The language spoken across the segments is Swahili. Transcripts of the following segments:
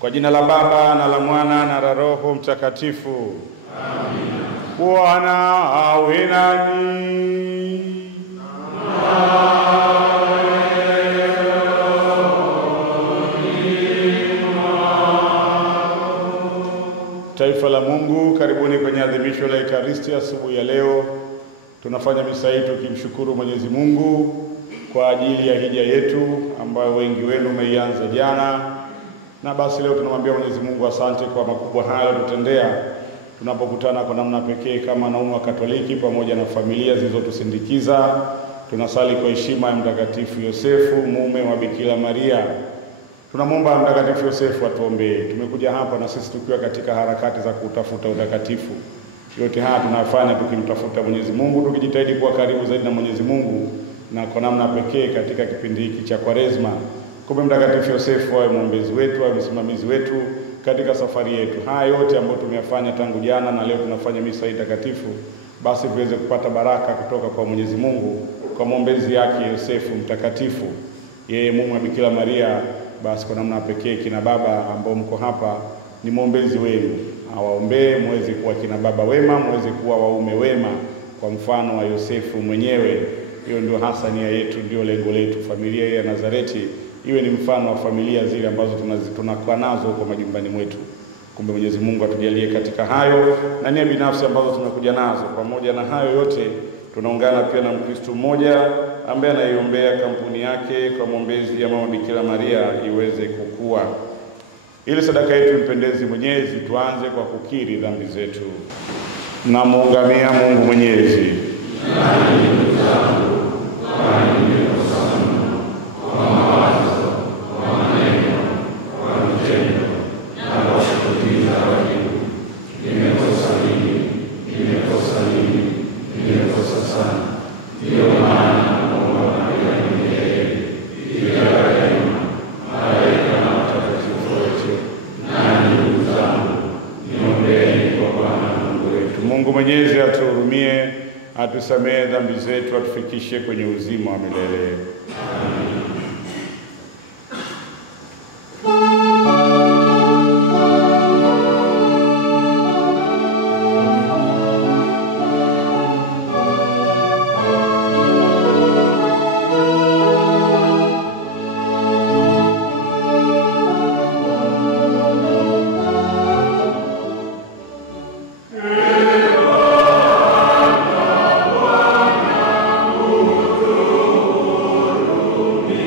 Kwa jina la Baba na la Mwana na la Roho Mtakatifu. Amina. Bwana awe nanyi. Taifa la Mungu, karibuni kwenye adhimisho la Ekaristi asubuhi ya leo. Tunafanya misa hii tukimshukuru Mwenyezi Mungu kwa ajili ya hija yetu ambayo wengi wenu umeianza jana. Na basi leo tunamwambia Mwenyezi Mungu asante kwa makubwa hayo tutendea tunapokutana kwa namna pekee kama naumu wa Katoliki pamoja na familia zilizotusindikiza. Tunasali kwa heshima ya Mtakatifu Yosefu, mume wa Bikira Maria. Tunamwomba Mtakatifu Yosefu atuombee. Tumekuja hapa na sisi tukiwa katika harakati za kutafuta utakatifu. Yote haya tunafanya tukimtafuta Mwenyezi Mungu, tukijitahidi kuwa karibu zaidi na Mwenyezi Mungu, na kwa namna pekee katika kipindi hiki cha Kwaresma. Kumbe Mtakatifu Yosefu awe mwombezi wetu, awe msimamizi wetu katika safari yetu. Haya yote ambayo tumeyafanya tangu jana na leo tunafanya misa hii takatifu, basi tuweze kupata baraka kutoka kwa Mwenyezi Mungu kwa mwombezi yake Yosefu mtakatifu, yeye mume wa Bikira Maria. Basi kwa namna pekee kina baba ambao mko hapa ni mwombezi wenu, awaombee muweze kuwa kina baba wema, muweze kuwa waume wema kwa mfano wa Yosefu mwenyewe. Hiyo ndio hasa nia yetu, ndio lengo letu. Familia ya Nazareti iwe ni mfano wa familia zile ambazo tunakuwa nazo huko majumbani mwetu. Kumbe Mwenyezi Mungu atujalie katika hayo na nia binafsi ambazo tunakuja nazo. Pamoja na hayo yote, tunaungana pia na Mkristo mmoja ambaye anaiombea kampuni yake kwa mwombezi ya Mama Bikira Maria iweze kukua. Ili sadaka yetu mpendezi Mwenyezi, tuanze kwa kukiri dhambi zetu. Na muungamia Mungu Mwenyezi. Mungu Mwenyezi atuhurumie, atusamehe dhambi zetu, atufikishe kwenye uzima wa milele. Amen.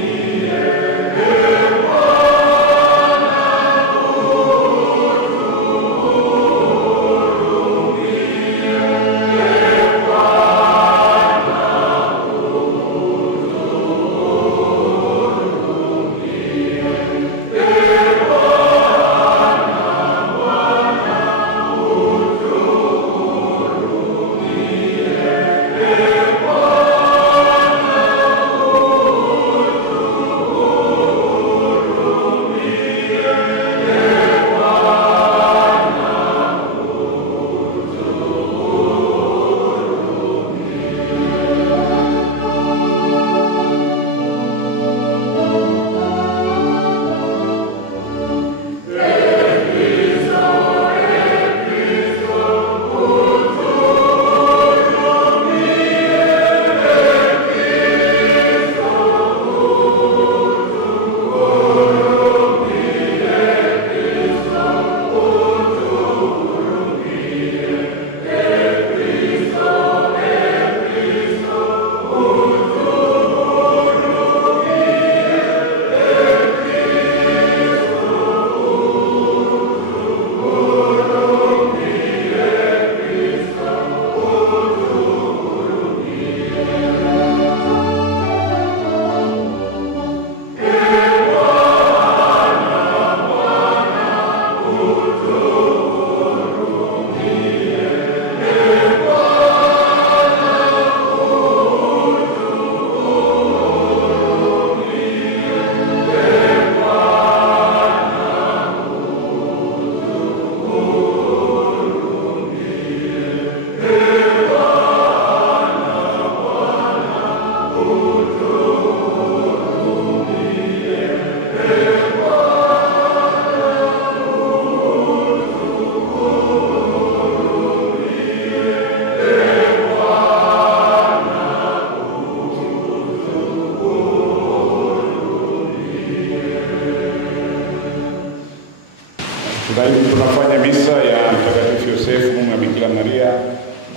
Sasa hivi tunafanya misa ya Mtakatifu Yosefu mume wa Bikira Maria,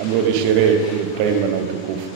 ambayo ni sherehe tutaimba na utukufu.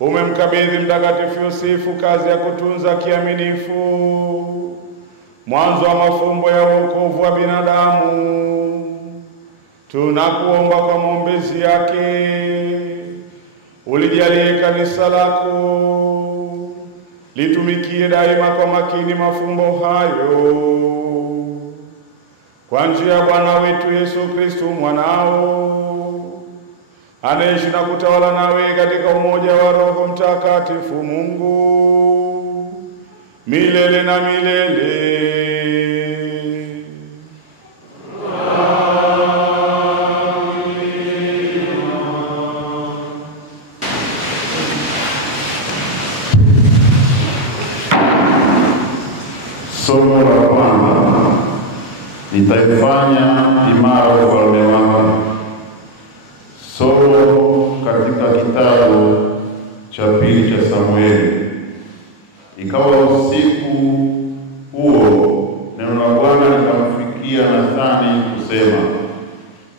Umemkabidhi Mtakatifu Yosefu kazi ya kutunza kiaminifu mwanzo wa mafumbo ya wokovu wa binadamu. Tunakuomba kwa maombezi yake ulijalie kanisa lako litumikie daima kwa makini mafumbo hayo, kwa njia ya Bwana wetu Yesu Kristo mwanao, anaishi na kutawala nawe katika umoja wa Roho Mtakatifu Mungu milele na milele. Somo la kwanza, nitaifanya imara ufalme wako. Somo katika kitabu cha pili cha Samueli. Ikawa usiku huo, neno la Bwana likamfikia Nathani kusema,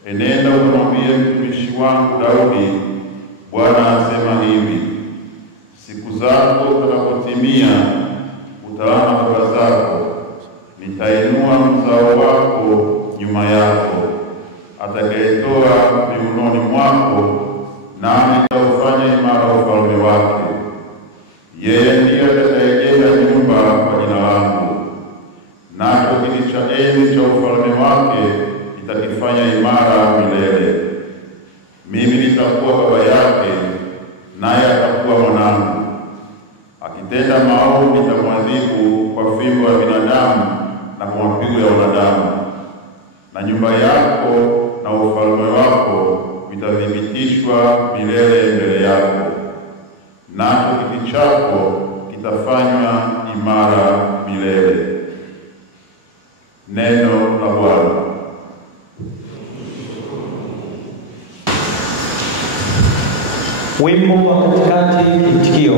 enenda ukamwambie mtumishi wangu Daudi, Bwana asema hivi, siku zako zitakapotimia, utaona baba zako, nitainua mzao wako nyuma yako, atakayetoa mikononi mwako, nami nitaufanya imara ufalme wake. Yeye ndiye atakayejenga nyumba kwa jina langu, nacho kiti cha enzi cha ufalme wake nitakifanya imara milele. Mimi nitakuwa baba yake, naye atakuwa mwanangu. Akitenda maovu nitamwadhibu kwa fimbo ya binadamu na kwa mapigo ya wanadamu. Na nyumba yako na ufalme wako vitathibitishwa milele mbele yako. Na chako kitafanywa imara milele. Neno la Bwana. Wimbo wa katikati, itikio: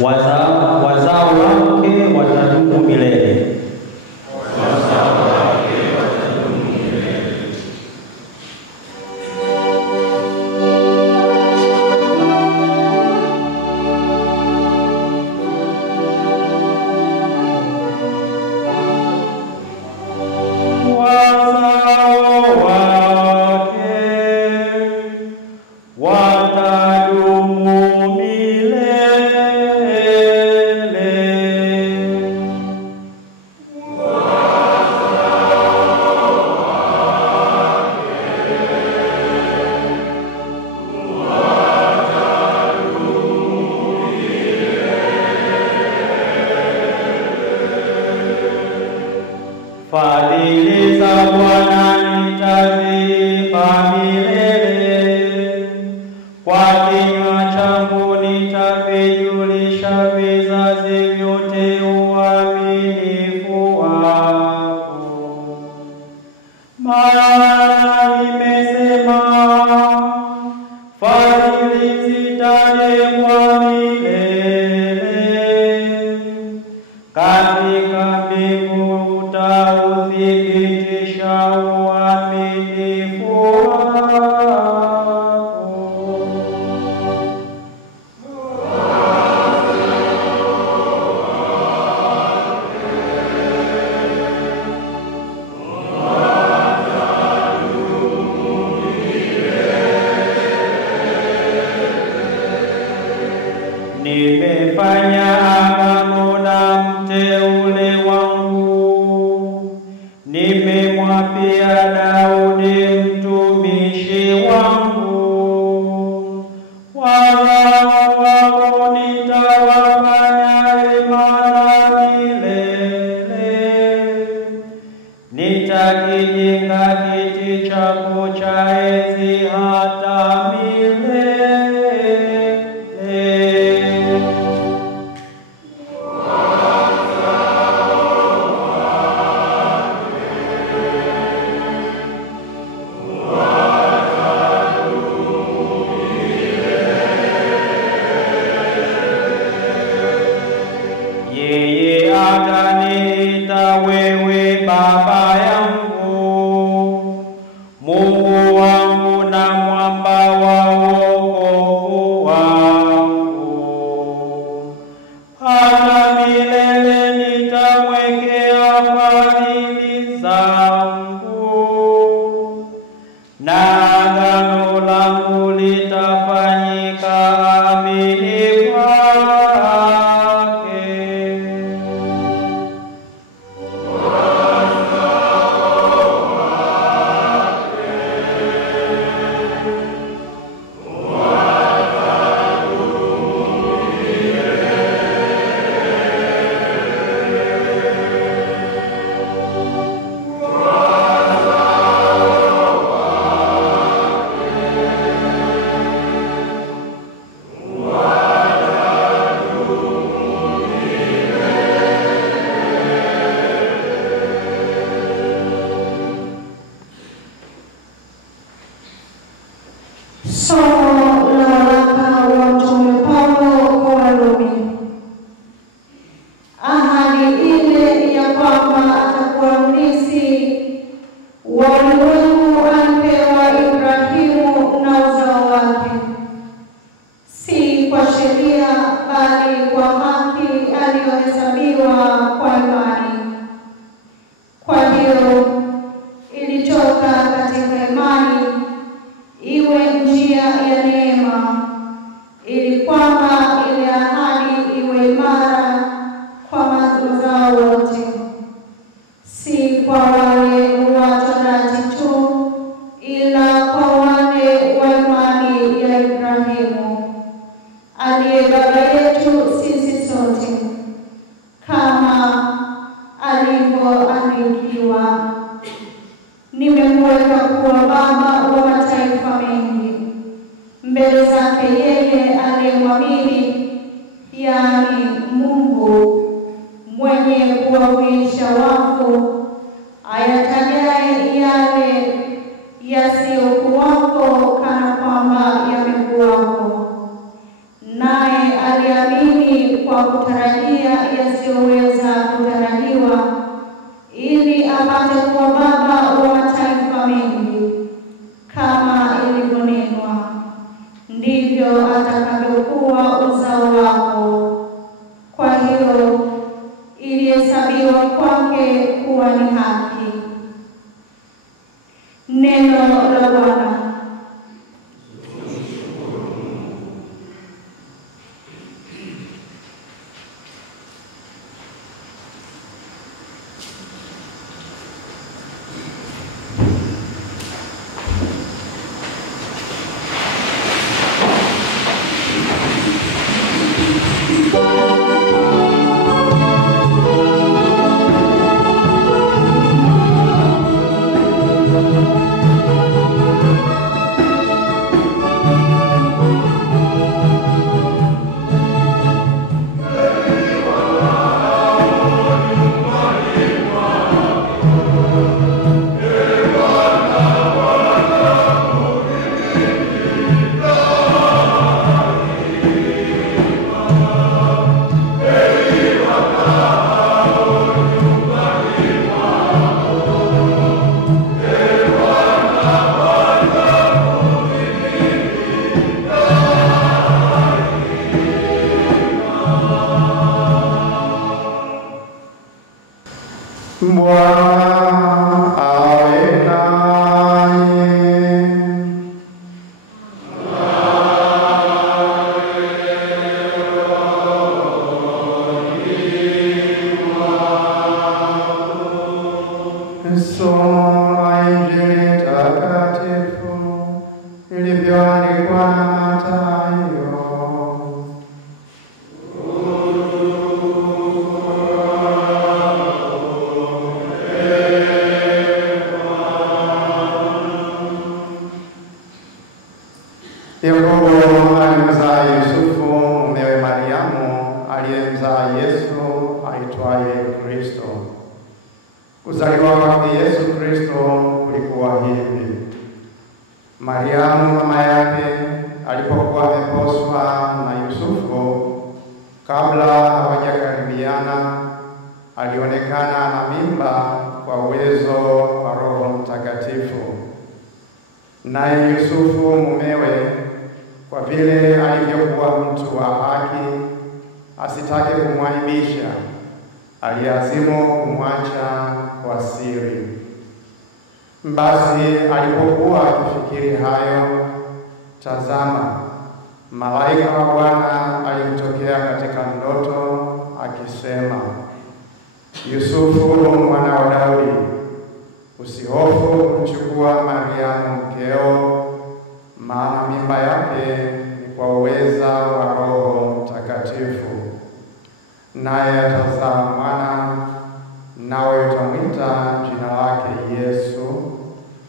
wazao wake watadumu milele. Fadhili za Bwana nitazipa milele, kwa kinywa changu nitavijulisha vizazi vyote uaminifu wako. Maana nimesema, fadhili zitajengwa milele, katika mbingu uthibitisha uaminifu wako. Nimefanya agano na mteule wangu, nimemwapia Daudi mtumishi wangu. Wazao wako nitawafanya imara milele, nitakijenga kiti chako cha enzi hata milele. Yeye ataniita wewe Baba yangu, Mungu wangu na mwamba wa wokovu wangu. Hata milele nitamwekea fadhili zangu, na agano langu litafanyika amini kwake. Somo la waraka wa Mtume Paulo kwa Warumi. Ahadi ile ya kwamba atakuwa mrithi wa ulimwengu alipewa Ibrahimu na uzao wake, si kwa sheria bali kwa haki aliyohesabiwa kwa imani. Kwa hiyo ilitoka katika imani iwe njia ya neema ilivyoandikwa na Mathayo. Yakobo alimzaa Yusufu mumewe Mariamu aliyemzaa Yesu aitwaye Kristo. Kuzaliwa kwake Yesu Kristo kulikuwa hivi: Mariamu mama yake alipokuwa ameposwa na Yusufu, kabla hawajakaribiana, alionekana na mimba kwa uwezo wa Roho Mtakatifu. Naye Yusufu mumewe, kwa vile alivyokuwa mtu wa haki, asitake kumwaibisha, aliazimu kumwacha kwa siri. Basi alipokuwa akifikiri hayo, tazama, malaika wa Bwana alimtokea katika ndoto akisema, Yusufu mwana wa Daudi, usihofu kumchukua Mariamu mkeo, maana mimba yake ni kwa uweza wa Roho Mtakatifu. Naye atazaa mwana, nawe utamwita jina lake Yesu,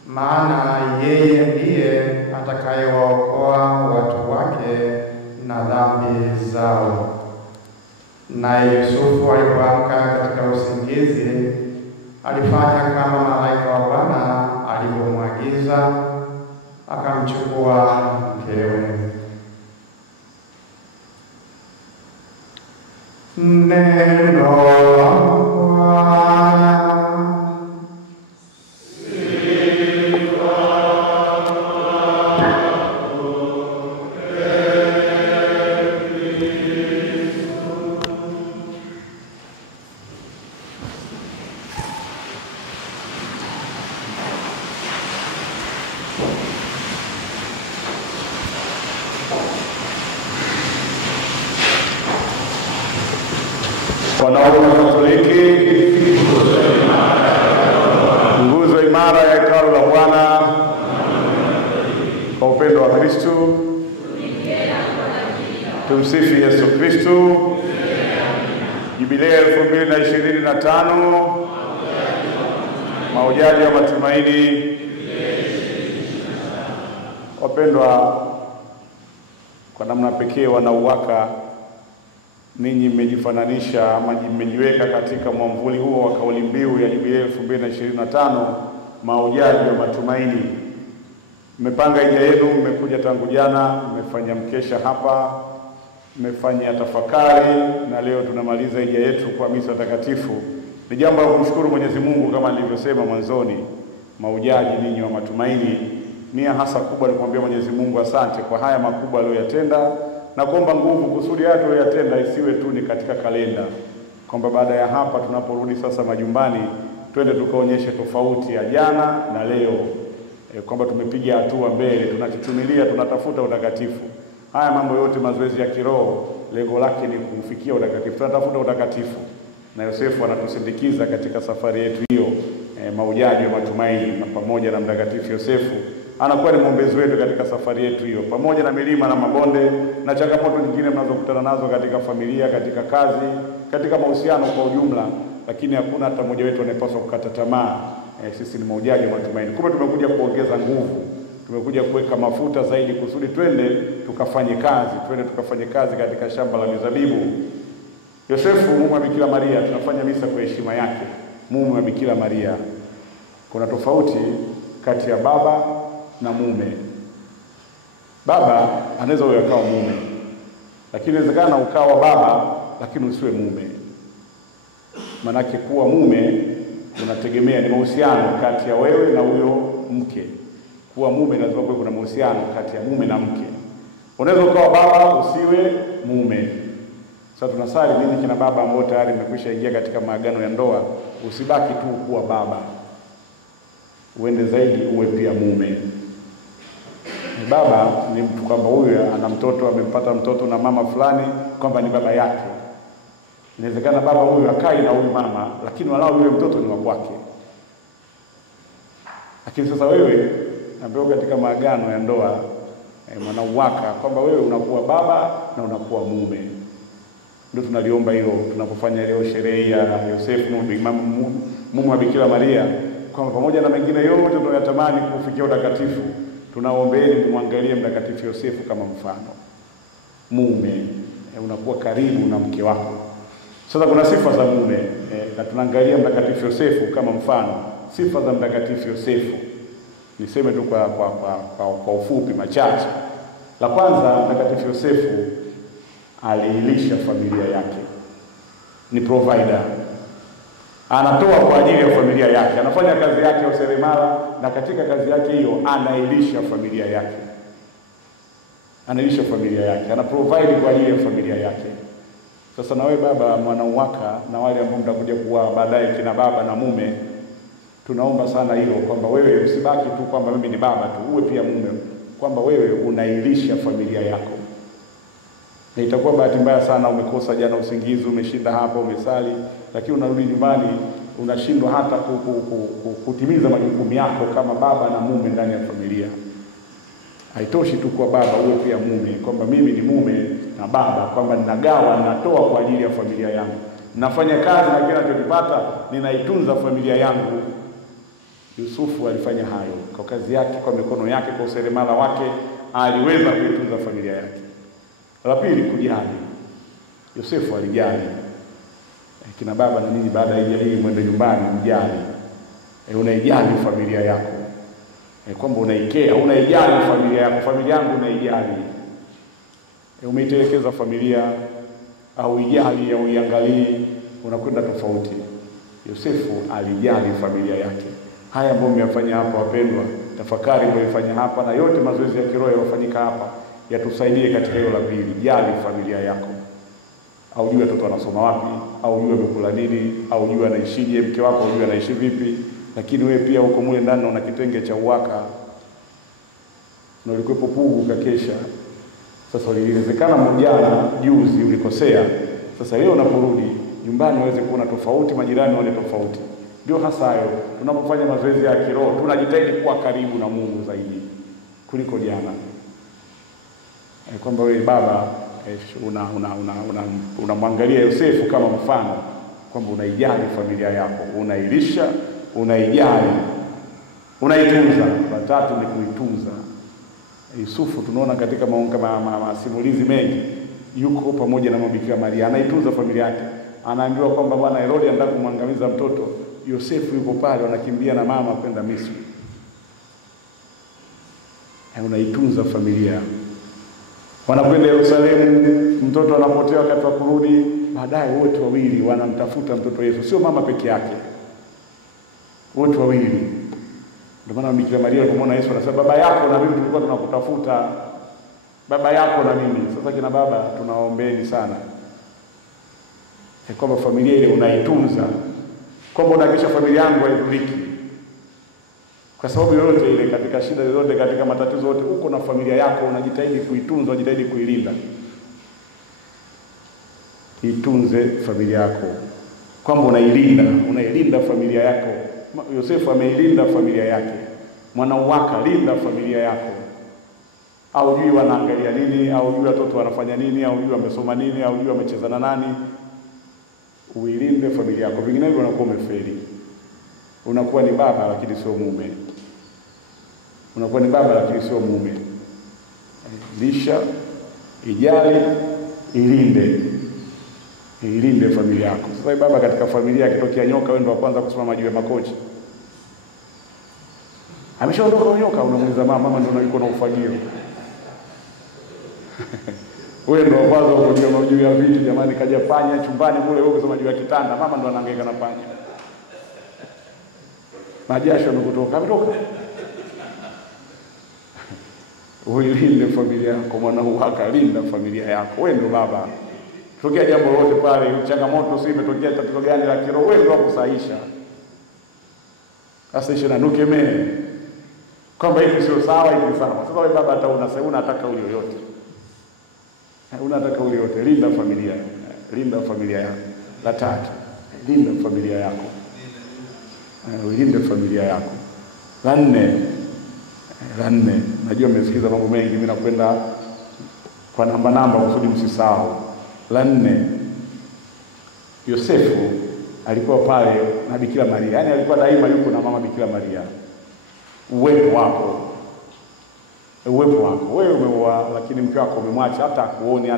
maana yeye ndiye atakayewaokoa watu wake na dhambi zao. Naye Yusufu alipoamka katika usingizi, alifanya kama malaika wa Bwana alivyomwagiza, akamchukua mkewe. Neno la Bwana. Wanaume Katoliki, nguzo imara ya hekalu la Bwana, kwa upendo wa Kristo. Tumsifu Yesu Kristo. Jubilei 2025, mahujaji wa matumaini. Wapendwa, kwa namna pekee wanauwaka, ninyi mmejifananisha ama mmejiweka katika mwamvuli huo wa kauli mbiu ya Jubilei 2025, mahujaji wa matumaini. Mmepanga hija yenu, mmekuja tangu jana, mmefanya mkesha hapa, mmefanya tafakari, na leo tunamaliza hija yetu kwa misa takatifu. Ni jambo la kumshukuru Mwenyezi Mungu kama nilivyosema mwanzoni, mahujaji ninyi wa matumaini. Nia hasa kubwa ni kumwambia Mwenyezi Mungu asante kwa haya makubwa aliyoyatenda, na kuomba nguvu kusudi haya tuliyoyatenda isiwe tu ni katika kalenda, kwamba baada ya hapa tunaporudi sasa majumbani twende tukaonyeshe tofauti ya jana na leo, kwamba tumepiga hatua mbele, tunachuchumilia, tunatafuta utakatifu. Haya mambo yote, mazoezi ya kiroho, lengo lake ni kufikia utakatifu. Tunatafuta utakatifu, na Yosefu anatusindikiza katika safari yetu hiyo, mahujaji wa matumaini, na pamoja na Mtakatifu Yosefu anakuwa ni mwombezi wetu katika safari yetu hiyo, pamoja na milima na mabonde na changamoto nyingine mnazokutana nazo katika familia, katika kazi, katika mahusiano kwa ujumla, lakini hakuna hata mmoja wetu anayepaswa kukata tamaa. Sisi ni mahujaji wa matumaini. Kumbe tumekuja kuongeza nguvu, tumekuja kuweka mafuta zaidi kusudi twende tukafanye kazi katika shamba la mizabibu. Yosefu mume wa Bikira Maria, tunafanya misa kwa heshima yake, mume wa Bikira Maria. Kuna tofauti kati ya baba na mume. Baba anaweza ukawa mume, lakini inawezekana ukawa baba lakini usiwe mume. Manake kuwa mume unategemea, ni mahusiano kati ya wewe na huyo mke. Kuwa mume lazima kuwe kuna mahusiano kati ya mume na mke. Unaweza ukawa baba usiwe mume. Sasa tunasali nini kina baba ambao tayari mmekwisha ingia katika maagano ya ndoa, usibaki tu kuwa baba, uende zaidi uwe pia mume. Baba ni mtu kwamba huyu ana mtoto, amempata mtoto na mama fulani, kwamba ni baba yake. Inawezekana baba huyu akai na huyu mama, lakini walau yule mtoto ni wa kwake. Lakini sasa wewe ambaye katika maagano ya ndoa, mwanauwaka, kwamba wewe unakuwa baba na unakuwa mume. Ndio tunaliomba hilo tunapofanya leo sherehe ya Yosefu mume wa Bikira Maria, kwamba pamoja na mengine yote tunayatamani kufikia utakatifu, tunaombeeni muangalie Mtakatifu Yosefu kama mfano. Mume unakuwa karibu na mke wako. Sasa kuna sifa za mume na tunaangalia Mtakatifu Yosefu kama mfano. Sifa za Mtakatifu Yosefu niseme tu kwa ufupi machache. La kwanza, Mtakatifu Yosefu aliilisha familia yake, ni provider. Anatoa kwa ajili ya familia yake, anafanya kazi yake ya useremala, na katika kazi yake hiyo anailisha familia yake, anailisha familia yake, ana provide kwa ajili ya familia yake. Sasa na wewe baba mwanauwaka na wale ambao mtakuja kuwa baadaye kina baba na mume, tunaomba sana hilo, kwamba wewe usibaki tu kwamba mimi ni baba tu, uwe pia mume, kwamba wewe unailisha familia yako. Na itakuwa bahati mbaya sana umekosa jana usingizi, umeshinda hapa umesali, lakini unarudi nyumbani unashindwa hata kutimiza majukumu yako kama baba na mume ndani ya familia. Haitoshi tu kwa baba, uwe pia mume, kwamba mimi ni mume na baba, kwamba ninagawa, ninatoa kwa ajili ya familia yangu, nafanya kazi na kila ninachopata ninaitunza familia yangu. Yusufu alifanya hayo kwa kazi yake, kwa mikono yake, kwa useremala wake, aliweza kuitunza familia yake. La pili, kujali. Yosefu alijali. Kina baba na nini, baada ya hii mwende nyumbani mjali. Unaijali familia yako. Kwamba unaikea, unaijali familia yako, familia yangu unaijali. Umeitelekeza familia au ijali au iangalie, unakwenda tofauti. Yosefu alijali familia yake. Haya ambayo mmeyafanya hapa wapendwa, tafakari mliyofanya hapa na yote mazoezi ya kiroho yaliyofanyika hapa yatusaidie katika hilo la pili. Jali familia yako. Au jua watoto wanasoma wapi, au jua wamekula nini, au jua anaishije mke wako, au jua anaishi vipi. Lakini wewe pia uko mule ndani una kitenge cha uwaka, na ulikuwepo Pugu kakesha. Sasa uliwezekana mjana juzi ulikosea, sasa leo unaporudi nyumbani uweze kuona tofauti, majirani waone tofauti. Ndio hasa hayo tunapofanya mazoezi ya kiroho, tunajitahidi kuwa karibu na Mungu zaidi kuliko jana. Kwamba wewe baba unamwangalia Yosefu kama mfano, kwamba unaijali familia yako, unailisha, unaijali, unaitunza. La tatu ni kuitunza. Yusufu tunaona katika masimulizi mengi yuko pamoja na Bikira Maria, anaitunza familia yake. Anaambiwa kwamba bwana Herode anataka kumwangamiza mtoto, Yosefu yuko pale, wanakimbia na mama kwenda Misri. Unaitunza familia. Wanakwenda Yerusalemu, mtoto anapotea wakati wa kurudi, baadaye wote wawili wanamtafuta mtoto Yesu, sio mama peke yake, wote wawili. Ndio maana Bikira Maria alipomwona Yesu anasema, baba yako na mimi tulikuwa tunakutafuta, baba yako na mimi. Sasa kina baba tunaombeni sana kwamba familia ile unaitunza, kwamba unahakikisha familia yangu haidhuriki kwa sababu yoyote ile, katika shida zote, katika matatizo yote, uko na familia yako, unajitahidi kuitunza, unajitahidi kuilinda. Itunze familia yako, kwamba unailinda familia yako. Yosefu ameilinda familia yake. Mwanauwaka, linda familia yako. Au jui wanaangalia nini, au jui watoto wanafanya nini, au jui wamesoma nini, au jui wamecheza na nani. Uilinde familia yako, vinginevyo unakuwa umefeli. Unakuwa ni baba lakini sio mume. Unakuwa ni baba lakini sio mume. Lisha, ijali, ilinde familia yako. Sasa baba katika familia akitokea nyoka, wewe ndio wa kwanza kusimama juu ya makochi. Ameshaondoka nyoka, unamuuliza mama ndio yuko na ufagio. Wewe ndio wa kwanza uko juu ya viti, jamani kaja panya chumbani kule, wewe unasema juu ya kitanda, mama ndio anahangaika na panya. Majasho yamekutoka, ametoka. Uilinde familia yako, mwanauwaka, linda familia yako. Wewe ndio baba. Tokea jambo lolote pale, changamoto sio imetokea, tatizo gani la kiroho, wewe ndio kusahisha. Sasa isha na nukemee kwamba hiki sio sawa, hiki sawa. Sasa wewe baba hata unataka ule yote. Unataka ule yote, linda familia yako. La tatu, linda familia yako. Ulinde familia yako. La nne, La 4, najua mmesikiza mambo mengi, mimi nakwenda kwa namba kusudi msisahau. La 4, Yosefu alikuwa pale na Bikira Maria, yaani alikuwa daima yuko na mama Bikira Maria. Uwepo wako wewe umeoa, lakini mke wako umemwacha, hata kuoni,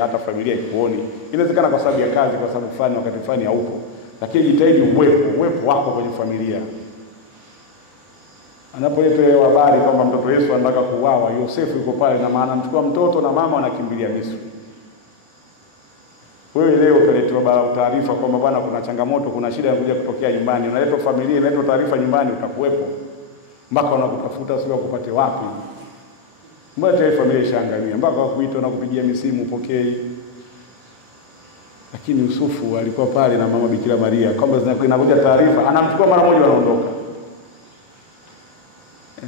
hata familia ikuoni. Inawezekana kwa sababu ya kazi, kwa sababu fulani, wakati fulani haupo, lakini jitahidi uwepo wako kwenye familia. Anapoletea habari kwamba mtoto Yesu anataka kuuawa, Yosefu yuko pale, na maana mchukua mtoto na mama wanakimbilia Misri. Wewe leo ukaletewa taarifa kwamba bwana kuna changamoto, kuna shida inakuja kutokea nyumbani, unaletwa familia, unaletwa taarifa nyumbani, utakuwepo mpaka wanakutafuta sio kupate wapi. Mbona tayari familia ishaangamia, mpaka wakuita na kupigia misimu upokei. Lakini Yusufu alikuwa pale na mama Bikira Maria, kwamba zinakuja taarifa, anamchukua mara moja, anaondoka.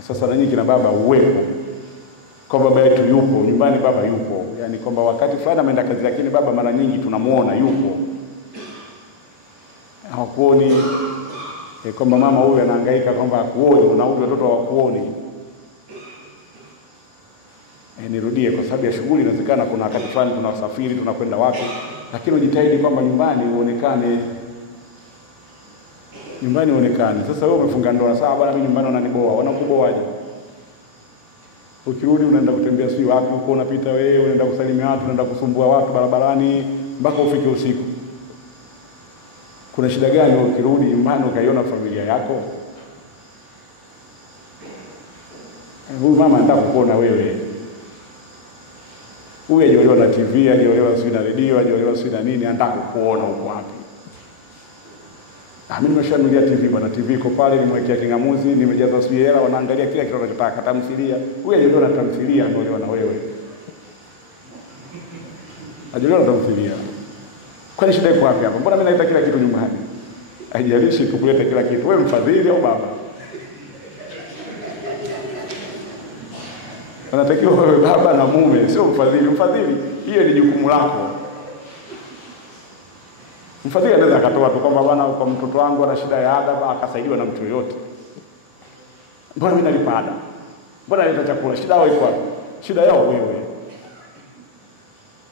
Sasa na nyinyi kina baba uwepo, kwa baba yetu yupo nyumbani, baba yupo, yani kwamba wakati fulani ameenda kazi, lakini baba mara nyingi tunamuona yupo. Hakuoni kwamba mama huyu anahangaika kwamba hakuoni, na huyu watoto hawakuoni. Nirudie, kwa sababu ya shughuli inawezekana kuna wakati fulani tunasafiri, tunakwenda wapi, lakini ujitahidi kwamba nyumbani uonekane. Sasa wewe umefunga ndoa, sawa bwana, mimi nyumbani wananiboa, wanakuboaje? Ukirudi unaenda kutembea sio wapi huko, unapita wewe, unaenda kusalimia watu, unaenda kusumbua watu barabarani mpaka ufike usiku. Kuna shida gani ukirudi nyumbani ukaiona familia yako? Huyu mama anataka kukuona wewe. Huyu hajaolewa na TV, hajaolewa sio na redio, hajaolewa sio na nini, anataka kukuona uko wapi. Mimi nimeshanulia TV bwana, TV iko pale, nimewekea kingamuzi, nimejaza sio hela, wanaangalia kila kitu wanachotaka, tamthilia. Huyu hajaolewa na tamthilia, anaolewa na wewe. Hajaolewa na tamthilia. Kwani shida iko wapi hapa? Mbona mimi naita kila kitu nyumbani? Haijalishi kukuleta kila kitu, wewe mfadhili au baba. Anatakiwa wewe baba na mume, sio mfadhili. Mfadhili hiyo ni jukumu lako. Mfadhili anaweza akatoa tu kwamba bwana, kwa mtoto wangu ana shida ya ada, akasaidiwa na mtu yote. Mbona mimi nalipa ada? Mbona naleta chakula? Shida yao iko wapi? Shida yao wewe.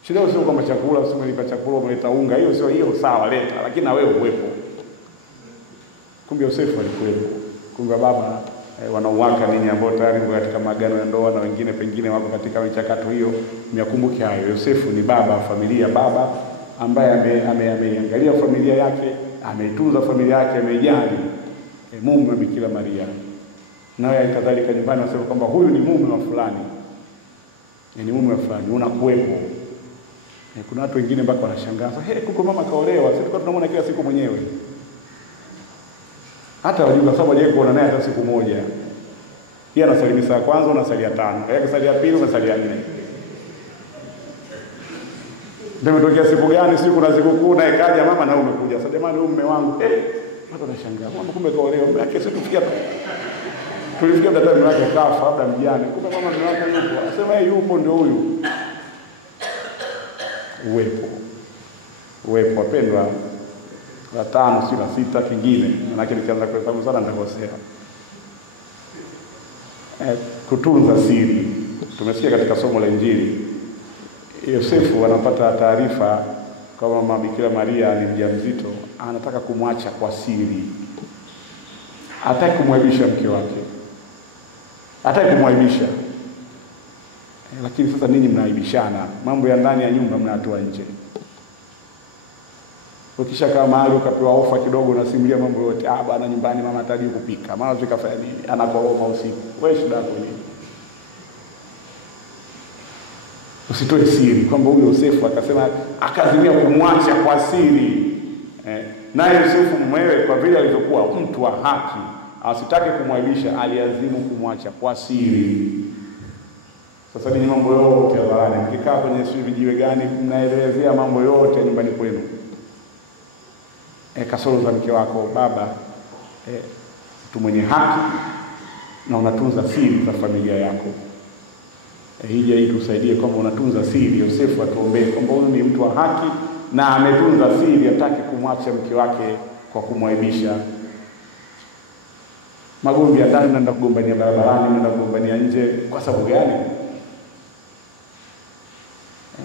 Shida sio kwamba chakula, sio umelipa chakula, umeleta unga, hiyo sio, hiyo sawa, leta, lakini na wewe uwepo. Kumbe Yosefu alikuwepo. Kumbe baba wanauwaka ninyi ambao tayari mko katika maagano ya ndoa na wengine pengine wako katika michakato hiyo, myakumbuke hayo. Yosefu ni baba wa familia, baba ambaye ameangalia familia yake, ameitunza familia yake, amejali mume wa Bikira Maria. Nawe kadhalika nyumbani wasema kwamba huyu ni mume wa fulani. Ni mume wa fulani, unakuwepo. Kuna watu wengine mpaka wanashangaa, kuko mama kaolewa, sisi tulikuwa tunamuona kila siku mwenyewe. Hata wajua sababu yeye kuona naye hata siku moja. Yeye anasalimia saa kwanza, unasalia 5. Yeye akasalia pili, unasalia 4. Ndio umetokea siku gani? Siku na siku kuu, naye kaja mama na umekuja. Sasa jamani, huyu mume wangu, watu wanashangaa. Mama kumbe kaolewa. Mbaki sisi tulifikia dada yake kafa, labda mjane. Kumbe mama mume wake yupo. Anasema yeye yupo, ndio huyu. Uwepo wapendwa. La 5 si la 6 kingine, maana nikianza kuhesabu sana nitakosea. Kutunza siri. Tumesikia katika somo la Injili, Yosefu anapata taarifa kwamba mama Bikira Maria ni mjamzito, anataka kumwacha kwa siri. Hataki kumwaibisha mke wake. Hataki kumwaibisha. Lakini sasa ninyi mnaaibishana, mambo ya ndani ya nyumba mnatoa nje. Ukisha kama mahali ukapewa ofa kidogo na simulia mambo yote, bwana nyumbani mama hataki kupika, mama zikafanya nini, anakoroma usiku. Wewe shida yako nini? Usitoe siri kwamba huyo Yosefu akasema akazimia kumwacha kwa siri. Naye Yosefu mwenyewe kwa vile alivyokuwa mtu wa haki, asitake kumwaibisha, aliazimu kumwacha kwa siri. Sasa ni mambo yote ya barani, mkikaa kwenye vijiwe gani mnaelezea mambo yote nyumbani kwenu. Kasoro za mke wako, baba, mtu mwenye haki na unatunza siri za familia yako. Hija hii tusaidie kwamba unatunza siri. Yosefu atuombee kwamba huyu ni mtu wa haki na ametunza siri, hataki kumwacha mke wake kwa kumwaibisha. Magomvi ya ndani mnaenda kugombania barabarani, mnaenda kugombania nje. Kwa sababu gani?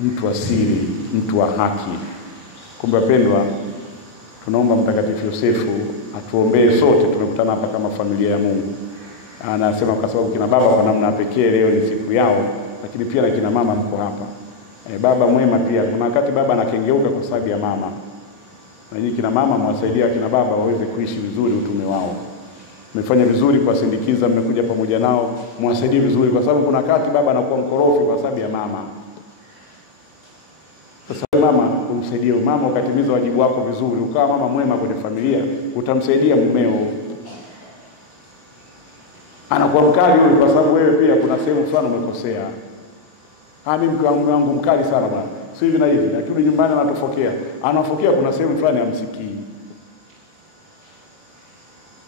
Mtu wa siri, mtu wa haki. Kumbe wapendwa, tunaomba Mtakatifu Yosefu atuombee sote. Tumekutana hapa kama familia ya Mungu. Anasema kwa sababu kina baba kwa namna pekee leo ni siku yao, lakini pia na kina mama mko hapa. Baba mwema pia, kuna wakati baba anakengeuka kwa sababu ya mama. Na nyinyi kina mama mwasaidia kina baba waweze kuishi vizuri utume wao. Mmefanya vizuri kuwasindikiza, mmekuja pamoja nao, mwasaidie vizuri kwa sababu kuna wakati baba anakuwa mkorofi kwa sababu ya mama. Sasa mama, umsaidie mama ukatimiza wajibu wako vizuri, ukawa mama mwema kwenye familia, utamsaidia mumeo. Anakuwa mkali huyu kwa sababu wewe pia kuna sehemu fulani umekosea. Mimi mke wangu mkali sana bwana. Sio hivi na hivi, lakini nyumbani anatofokea. Anafokea kuna sehemu fulani hamsikii.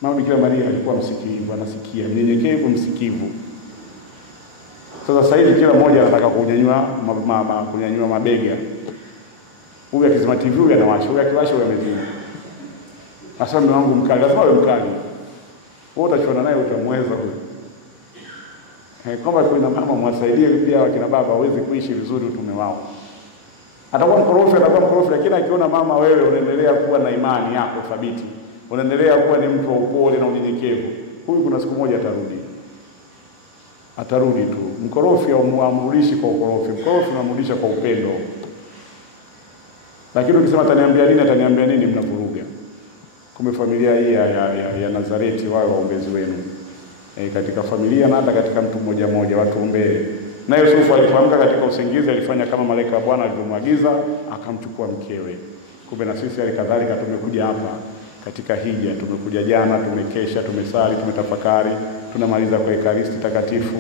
Mama Bikira Maria alikuwa msikivu, anasikia, mnyenyekevu, msikivu. Sasa hivi kila mmoja anataka kunyanyua mabega. Huyu akizima TV huyu anawasha, huyu akiwasha huyu amezima. Sasa mume wangu mkali, lazima awe mkali. Wewe utachuana naye utamweza huyu. Kama kuna mama mwasaidie pia wakina baba waweze kuishi vizuri utume wao. Atakuwa mkorofi lakini akiona mama wewe unaendelea kuwa na imani yako thabiti, unaendelea kuwa ni mtu wa upole na unyenyekevu, huyu kuna siku moja atarudi tu. Mkorofi amrudishi kwa ukorofi, mkorofi unamrudisha kwa upendo. Lakini ukisema ataniambia nini mnavuruga. Kumbe familia hii ya Nazareti wao waombezi wenu. Katika familia na hata katika mtu mmoja mmoja watu ombee. Na Yusufu alipoamka katika usingizi alifanya kama malaika wa Bwana alivyomwagiza, akamchukua mkewe. Kumbe na sisi alikadhalika tumekuja hapa katika hija, tumekuja jana, tumekesha, tumesali, tumetafakari, tunamaliza kwa Ekaristi takatifu.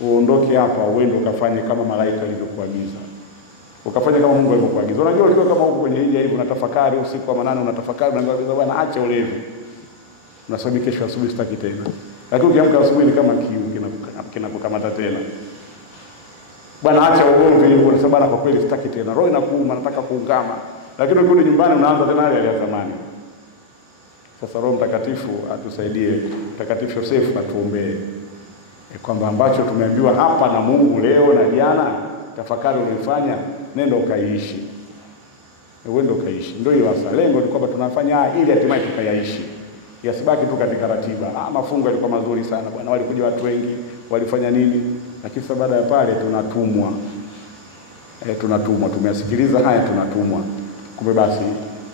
Uondoke hapa uende ukafanye kama malaika alivyokuagiza. Ukafanya kama Mungu alivyokuagiza. Unajua ukiwa kama huko kwenye hija hivi unatafakari usiku wa manane, unatafakari unaangalia Bwana acha ulevi. Unasema kesho asubuhi sitaki tena. Lakini ukiamka asubuhi ni kama kiu kinakukamata tena. Bwana acha ugomvi hiyo, unasema bwana kwa kweli sitaki tena. Roho inakuuma, nataka kuungama. Lakini ukirudi nyumbani unaanza tena ile ya zamani. Sasa Roho Mtakatifu atusaidie, Mtakatifu Yosefu atuombee. Kwamba ambacho tumeambiwa hapa na Mungu leo na jana, tafakari ulifanya, nenda ukaishi. Uende ukaishi. Ndio hiyo hasa. Lengo ni kwamba tunafanya ili hatimaye tukayaishi. Yasibaki tu katika ratiba. Mafungo yalikuwa mazuri sana bwana, walikuja watu wengi, walifanya nini? Lakini sasa baada ya pale tunatumwa. Tumeyasikiliza haya, tunatumwa. Kumbe basi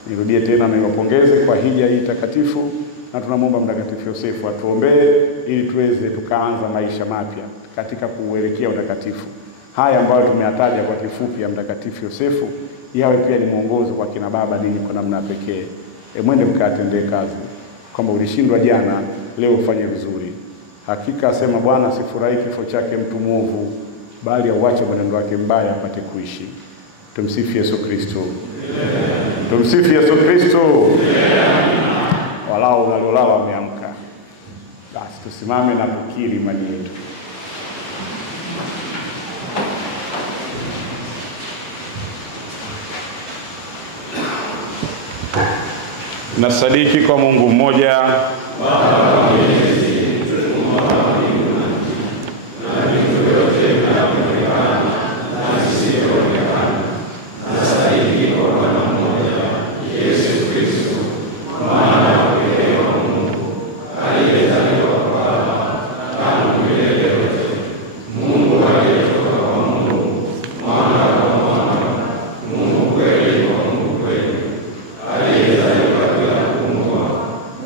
nirudie tena na niwapongeze kwa hija hii takatifu, na tunamwomba Mtakatifu Yosefu atuombee ili tuweze tukaanza maisha mapya katika kuelekea utakatifu. Haya ambayo tumeyataja kwa kifupi ya Mtakatifu Yosefu yawe pia ni mwongozo kwa kina baba dini kwa namna pekee. Mwende mkatendee kazi. Kama ulishindwa jana, leo ufanye vizuri. Hakika asema Bwana, sifurahi kifo chake mtu mwovu, bali auache mwenendo wake mbaya apate kuishi. Tumsifu Yesu Kristo. Tumsifu Yesu Kristo. Walao unalolala wameamka. Basi tusimame na kukiri imani yetu. Nasadiki kwa Mungu mmoja, Baba Mwenyezi, Muumba wa mbingu na nchi, na vitu vyote vinavyoonekana na visivyoonekana. Nasadiki kwa Bwana mmoja, Yesu Kristo, mwana wa pekee wa Mungu, aliyezaliwa kwa Baba tangu milele yote, Mungu aliyetoka kwa Mungu, mwana wa mwana, Mungu kweli wa Mungu kweli, aliyezaliwa bila kuumbwa,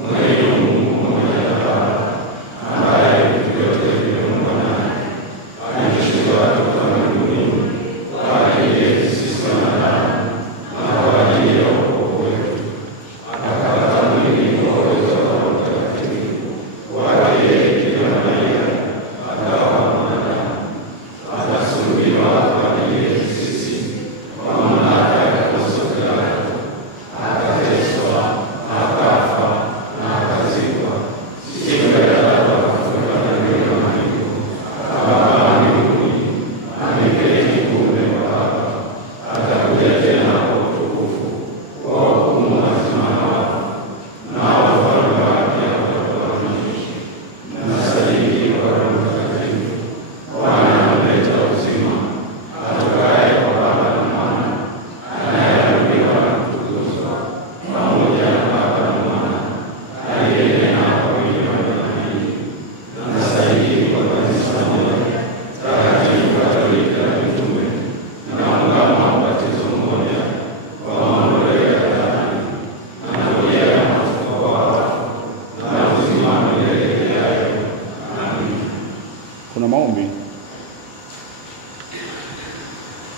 mwenye Mungu mmoja Baba,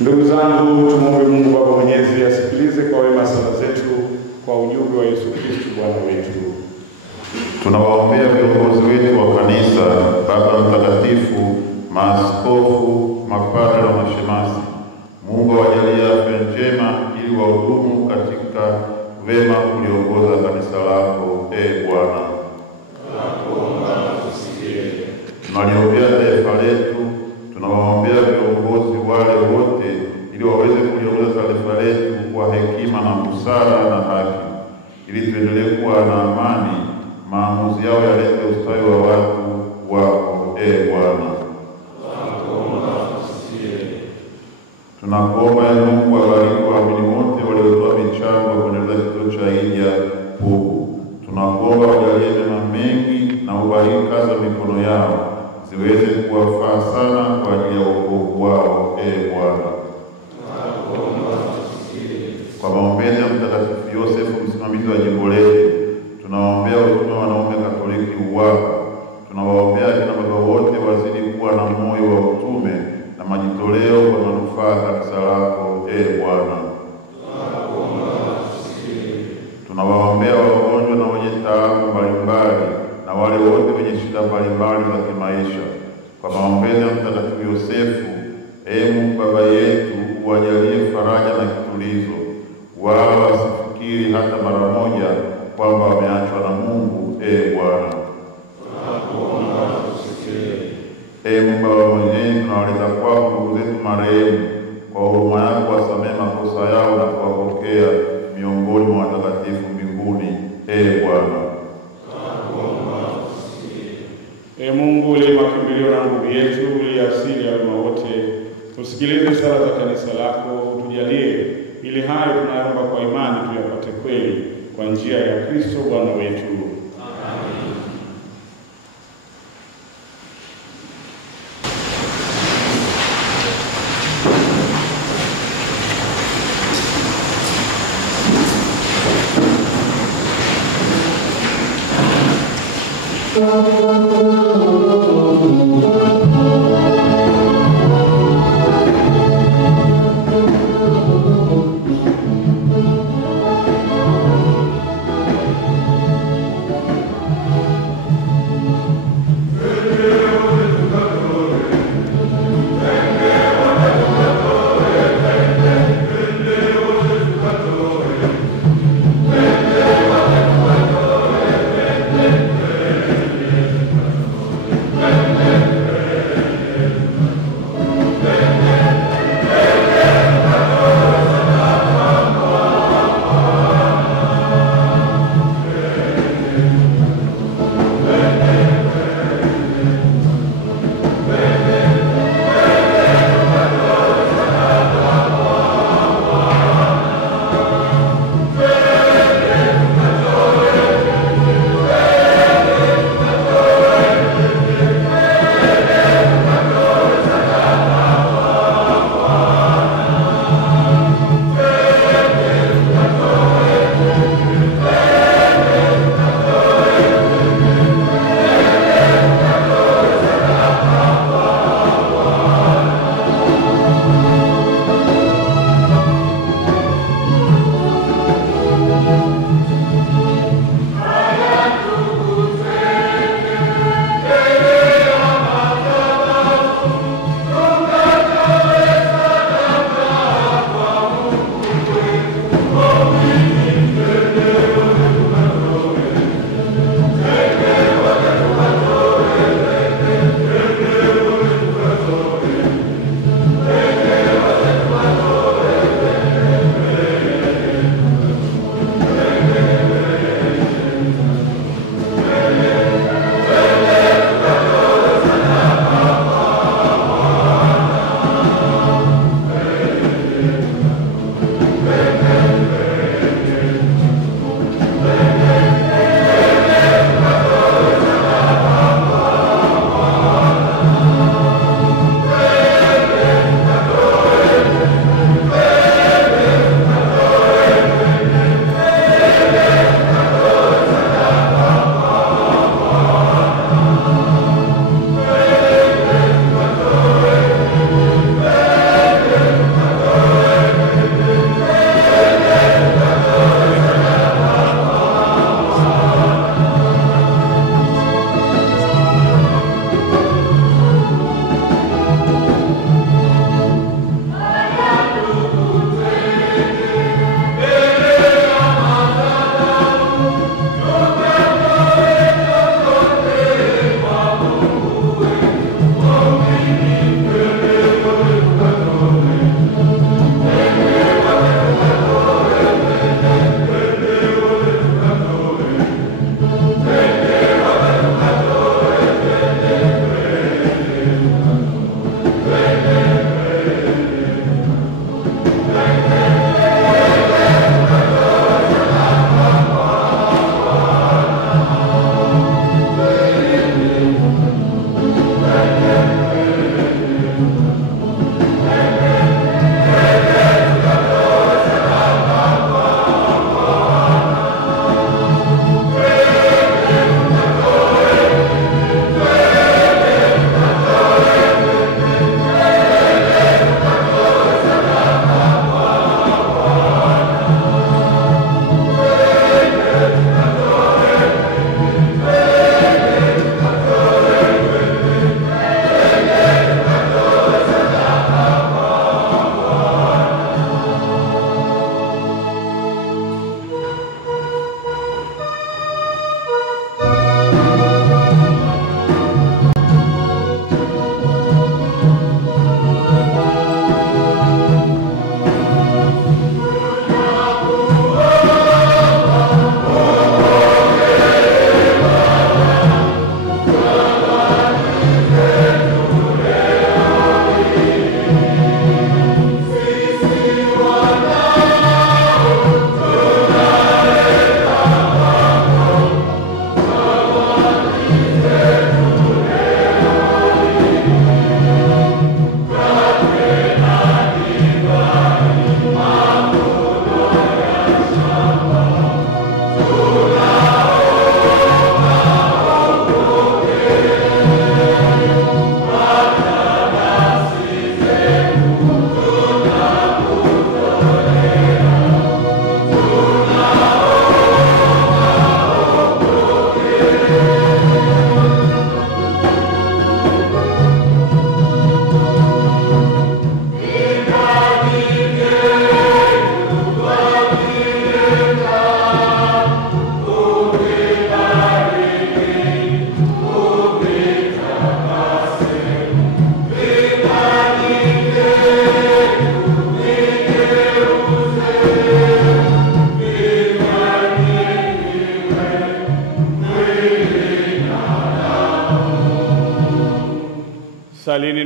Ndugu zangu, tumwombe Mungu Baba Mwenyezi asikilize kwa wema sala zetu kwa ujumbe wa Yesu Kristo Bwana wetu. Tunawaombea viongozi wetu wa kanisa, Baba Mtakatifu, maaskofu, mapadre na mashemasi. Mungu awajalie afya njema ili wahudumu katika wema kuliongoza kanisa lako, Bwana. Tunaliombea taifa letu, tunawaombea viongozi wale wote ili waweze kuliongoza taifa letu kwa hekima na busara na haki, ili tuendelee kuwa na amani, maamuzi yao yalete ustawi wa watu wako, Bwana. Tunakuomba Mungu awabariki waamini wote waliotoa michango kuendeleza kituo cha Hija Pugu. Tunakuomba wajalie mema mengi na ubariki kazi za mikono yao ziweze kuwafaa sana kwa ajili ya wokovu wao, Bwana. Kwa maombezi ya Mtakatifu Yosefu, msimamizi wa jimbo letu, tunawaombea utume wa wanaume Katoliki UWAKA. Tunawaombea kina baba wote wazidi kuwa na moyo wa utume na majitoleo kwa manufaa kanisa lako, Bwana. Tunawaombea wagonjwa na wenye taabu mbalimbali na wale wote wenye shida mbalimbali za kimaisha. Kwa maombezi ya Mtakatifu Yosefu, Mungu Baba yetu, uwajalie faraja na kitulizo, wao wasifikiri hata mara moja kwamba wameachwa na Mungu, Bwana. Mungu Baba Mwenyezi, tunawaleta kwako ndugu zetu marehemu, kwa huruma yako wasamehe makosa yao na kuwapokea miongoni mwa watakatifu mbinguni, Bwana. Mungu uliye makimbilio na nguvu yetu, uliye asili ya wema wote, usikilize sala za kanisa lako, utujalie ili hayo tunayoomba kwa imani tuyapate kweli kwa njia ya Kristo Bwana wetu.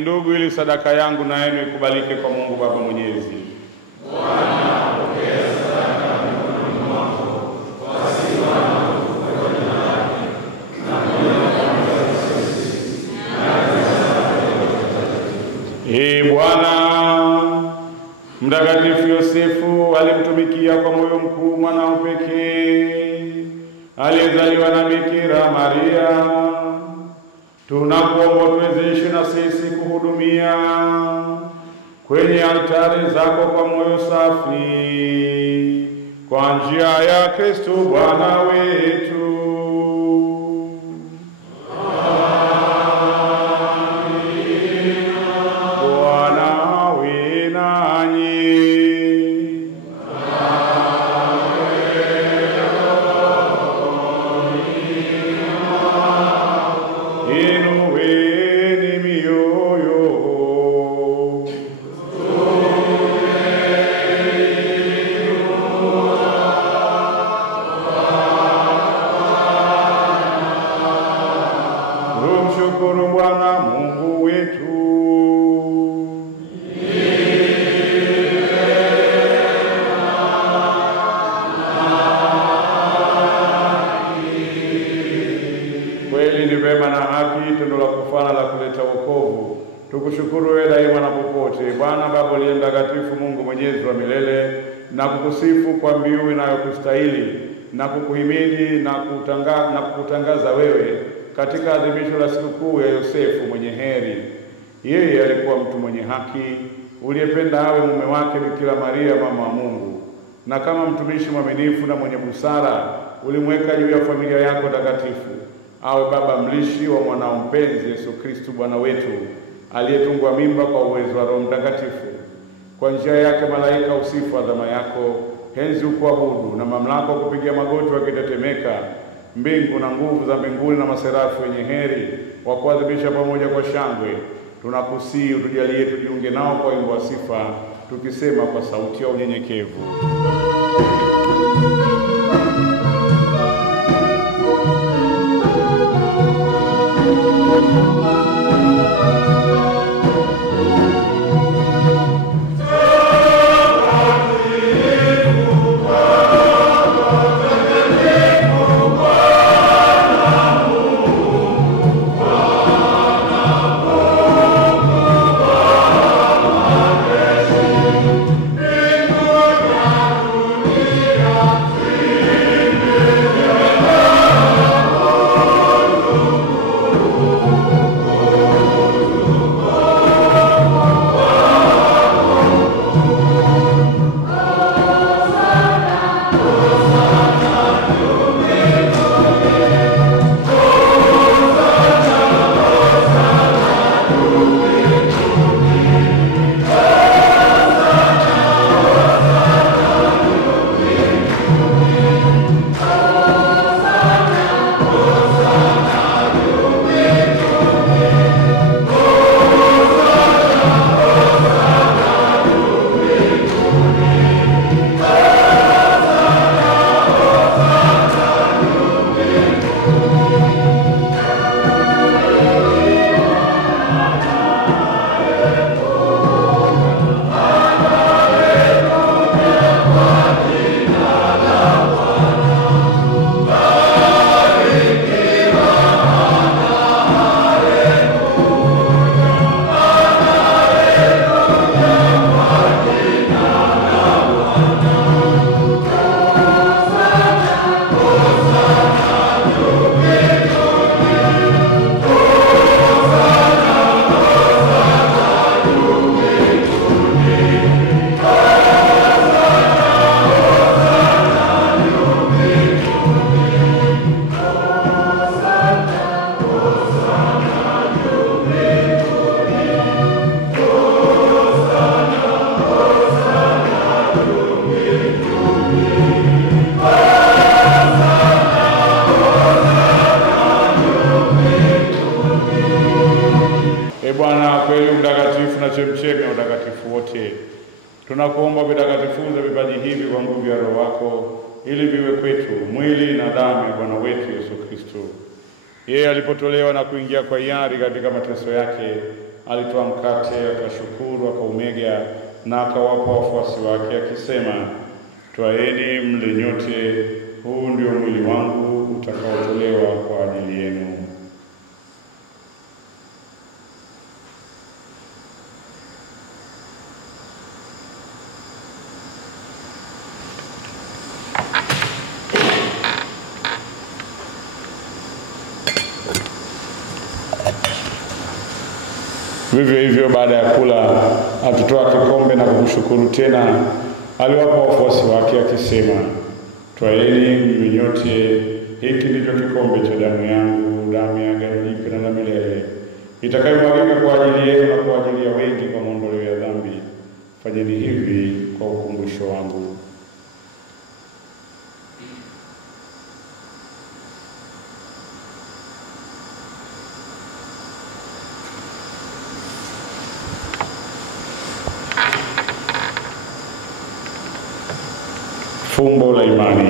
ndugu, ili sadaka yangu na yenu ikubalike kwa Mungu Baba Mwenyezi. Bwana, pokea sadaka mikononi mwako kwa sifa na utukufu wa jina lake, na kwa sisi Ee Bwana, Mtakatifu Yosefu alimtumikia kwa moyo mkuu mwanao pekee aliyezaliwa na Bikira Maria. Tunakuomba tuwezeshe na sisi kuhudumia kwenye altari zako kwa moyo safi, kwa njia ya Kristo Bwana wetu. Tumshukuru Bwana Mungu wetu. Kweli ni vema na haki, tendo la kufana la kuleta wokovu. Tukushukuru wewe daima na popote, Bwana Baba uliye mtakatifu, Mungu mwenyezi wa milele, na kukusifu kwa mbiu inayokustahili na kukuhimidi na kukutangaza wewe katika adhimisho la sikukuu ya Yosefu mwenye heri. Yeye alikuwa mtu mwenye haki, uliyependa awe mume wake Bikira Maria mama wa Mungu, na kama mtumishi mwaminifu na mwenye busara ulimweka juu ya familia yako takatifu awe baba mlishi wa mwanao mpenzi Yesu Kristo Bwana wetu, aliyetungwa mimba kwa uwezo wa Roho Mtakatifu. Kwa njia yake malaika usifu adhama yako, henzi ukuabudu na mamlaka kupigia magoti wakitetemeka, mbingu na nguvu za mbinguni na maserafu wenye heri wa kuadhimisha pamoja kwa shangwe. Tunakusihi utujalie tujiunge nao kwa wimbo wa sifa, tukisema kwa sauti ya unyenyekevu: chemchemi ya utakatifu wote. Tunakuomba vitakatifuze vipaji hivi kwa nguvu ya Roho wako, ili viwe kwetu mwili na damu ya Bwana wetu Yesu Kristo. Yeye alipotolewa na kuingia kwa hiari katika mateso yake, alitoa mkate, akashukuru, akaumega na akawapa wafuasi wake akisema, twaeni mle nyote, huu ndio mwili wangu utakaotolewa kwa ajili yenu. Vivyo hivyo baada ya kula akitoa kikombe na kumshukuru tena, aliwapa wafuasi wake akisema, twaeni mnywe nyote, hiki ndicho kikombe cha damu yangu, damu ya agano jipya na la milele, itakayomwagika kwa ajili yenu na kwa ajili ya wengi kwa maondoleo ya dhambi. Fanyeni hivi kwa ukumbusho wangu. Fumbo la imani.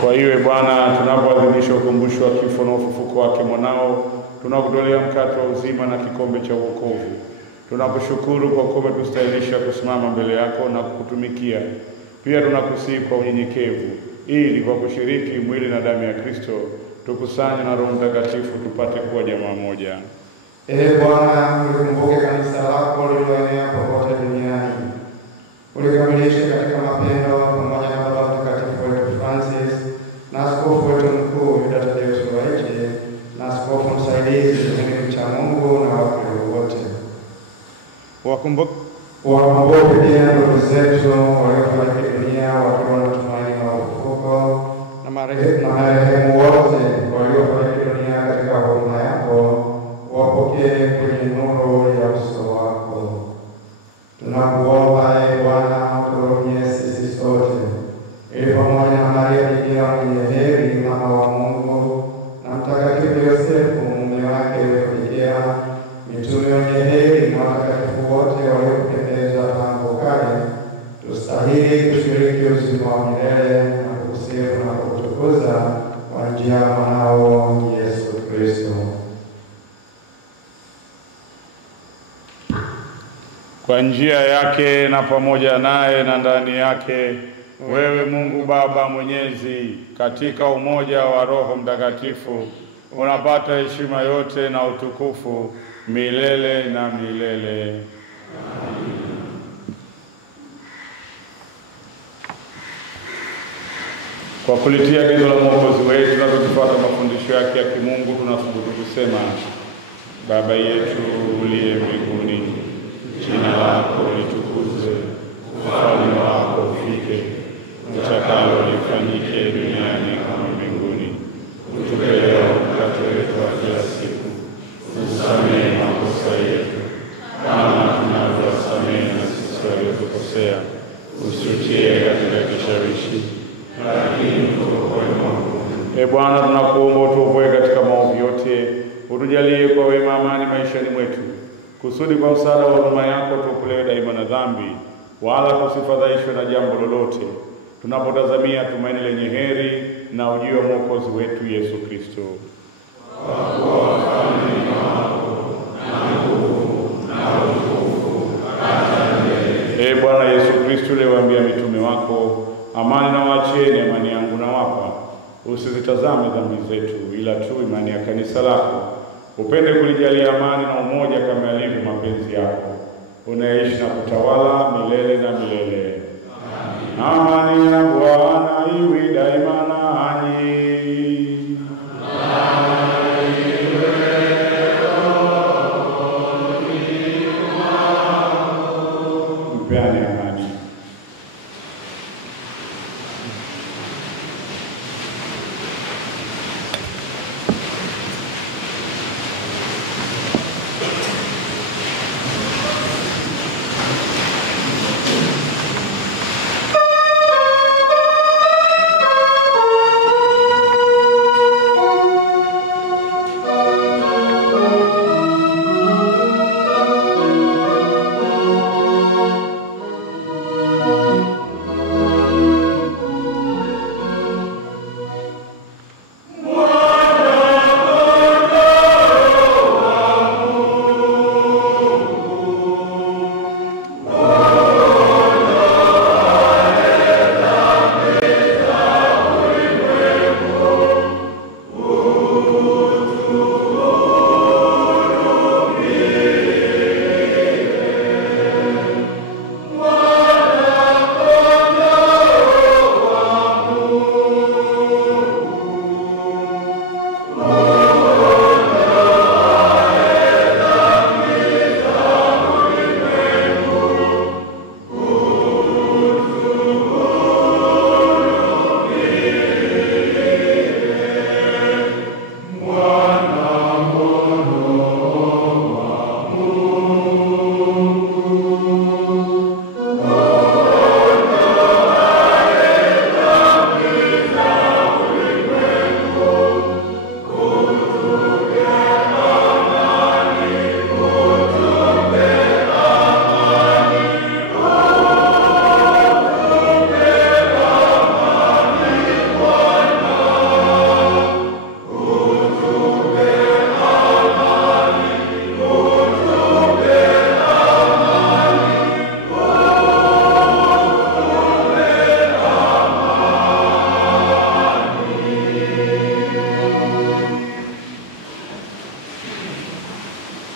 Kwa hiyo Bwana, tunapoadhimisha ukumbusho wa kifo na ufufuko wake mwanao, tunakutolea mkate wa uzima na kikombe cha wokovu. Tunakushukuru kwa kuwa umetustahilisha kusimama mbele yako na kukutumikia. Pia tunakusihi kwa unyenyekevu, ili kwa kushiriki mwili na damu ya Kristo tukusanye na Roho Mtakatifu tupate kuwa jamaa moja. Ee Bwana, ulikumbuke kanisa lako lililoenea popote duniani. Ulikamilishe katika mapendo pamoja na Baba Mtakatifu wetu Francis na askofu wetu mkuu Yuda Thadeus Ruwa'ichi na askofu msaidizi Henry Chamungu na wakili wote. Wakumbuke pia ndugu zetu waliofariki dunia wakiwa na tumaini la ufufuko na marehemu wote waliofariki dunia katika huruma yako, wapokee kwenye nuru ya uso wako. Tunakuomba Ee Bwana, uturumie sisi sote, ili pamoja na Maria Bikira mwenye heri mama wa Mungu na Mtakatifu Yosefu mume wake Bikira, mitume wenye heri na watakatifu wote waliokupendeza tangu kale, tustahili kushiriki uzima wa milele na kukusifu na kukutukuza kwa njia ya mwanao Yesu Kristo. Kwa njia yake na pamoja naye na ndani yake, wewe Mungu Baba Mwenyezi, katika umoja wa Roho Mtakatifu, unapata heshima yote na utukufu milele na milele. Amen. Kwa kulitia agizo la Mwokozi wetu na kufuata mafundisho yake ya kimungu, tunathubutu kusema: Baba yetu uliye mbinguni, jina lako litukuzwe, ufalme wako ufike, utakalo lifanyike duniani kama mbinguni. Utupe leo mkate wetu wa kila siku, utusamehe makosa yetu kama tunavyowasamehe na sisi waliotukosea, usitie katika kishawishi, lakini utuokoe maovu. Ee Bwana, tunakuomba utuokoe katika maovu yote, utujalie kwa wema amani maishani mwetu, kusudi kwa msaada wa huruma yako tuokolewe daima na dhambi, wala tusifadhaishwe na jambo lolote, tunapotazamia tumaini lenye heri na ujio wa Mwokozi wetu Yesu Kristo. Ee Bwana Yesu Kristo, uliwaambia mitume wako, amani na waachieni, amani yangu na wapa, usizitazame dhambi zetu, ila tu imani ya kanisa lako. Upende kulijalia amani na umoja kama yalivyo mapenzi yako, unaishi na kutawala milele na milele. Amen. Amani ya Bwana iwe daima nanyi. Mpeane amani.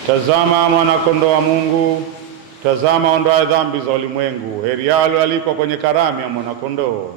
Tazama mwana-kondoo wa Mungu, tazama ondoaye dhambi za ulimwengu. Heri yao walioalikwa kwenye karamu ya mwana-kondoo.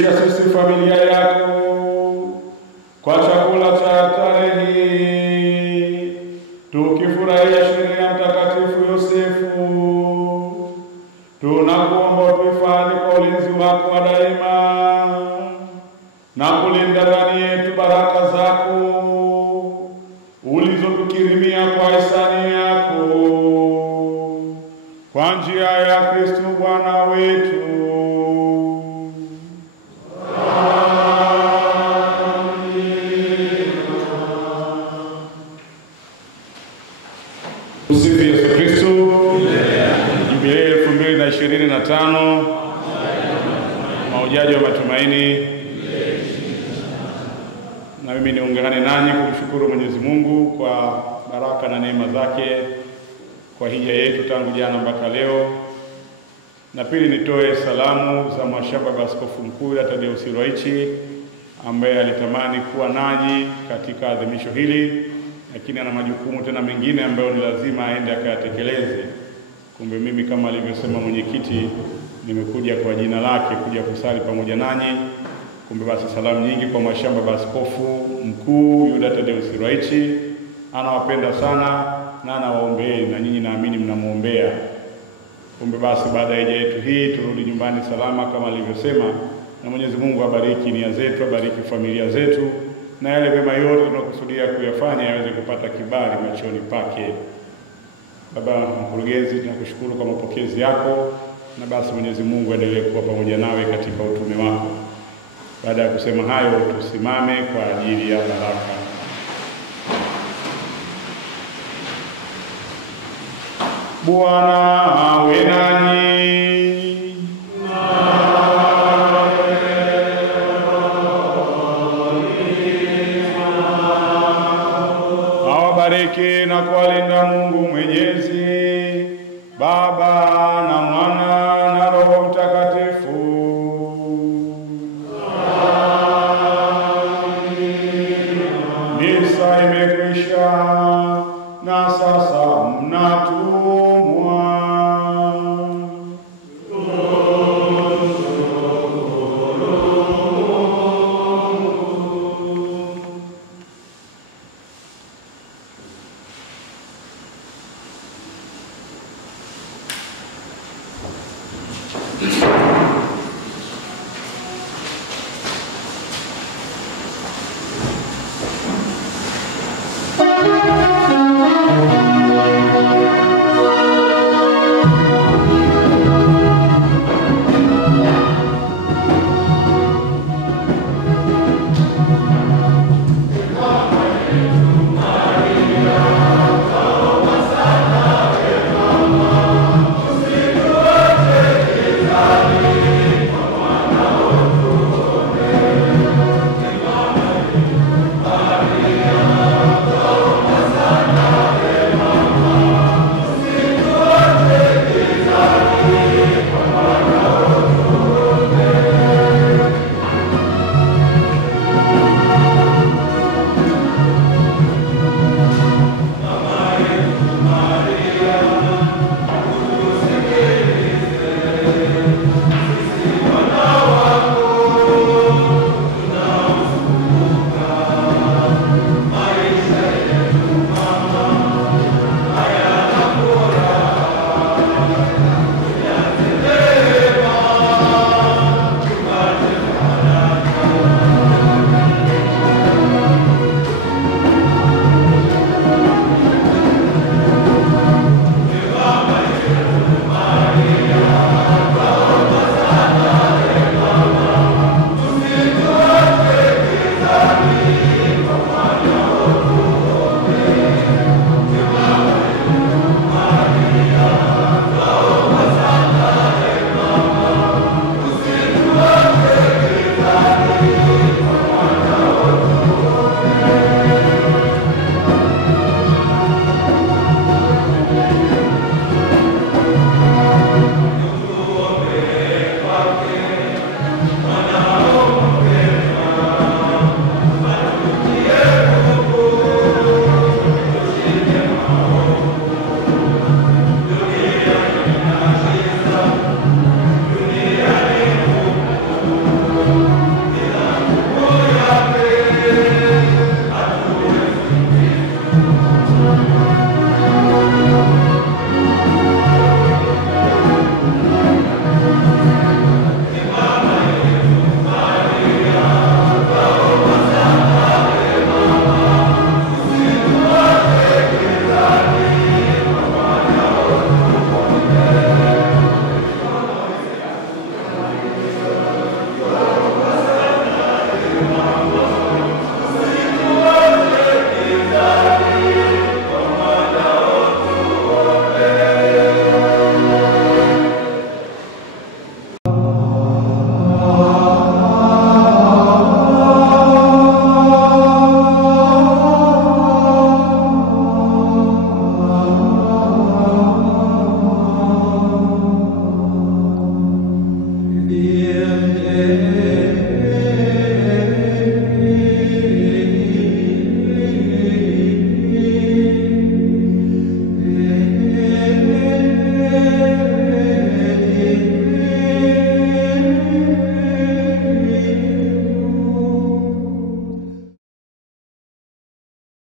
kutulisha sisi familia yako kwa chakula cha starehe, tukifurahia sherehe ya Mtakatifu Yosefu. Tunakuomba tuhifadhi kwa ulinzi wako wa daima na kulinda ndani yetu baraka zako ulizotukirimia kwa hisani yako, kwa njia ya Kristo Bwana wetu. Usifu Yesu Kristo. Jubilei 2025, mahujaji wa matumaini. Na mimi niungane nanyi kumshukuru Mwenyezi Mungu kwa baraka na neema zake kwa hija yetu tangu jana mpaka leo. Na pili nitoe salamu za mashamba ya Askofu Mkuu Thaddaeus Ruwa'ichi ambaye alitamani kuwa nanyi katika adhimisho hili, lakini ana majukumu tena mengine ambayo ni lazima aende akayatekeleze. Kumbe mimi kama alivyosema mwenyekiti, nimekuja kwa jina lake kuja kusali pamoja nanyi. Kumbe basi salamu nyingi kwa mashamba ya Askofu Mkuu Yuda Thaddaeus Ruwa'ichi. Anawapenda sana na anawaombea, na nyinyi naamini mnamuombea. Kumbe basi baada ya hija yetu hii turudi nyumbani salama kama alivyosema, na Mwenyezi Mungu abariki nia zetu, abariki familia zetu, na yale mema yote tunakusudia kuyafanya yaweze kupata kibali machoni pake. Baba mkurugenzi, tunakushukuru kwa mapokezi yako, na basi Mwenyezi Mungu aendelee kuwa pamoja nawe katika utume wako. Baada ya kusema hayo, tusimame kwa ajili ya baraka. Bwana awe nanyi.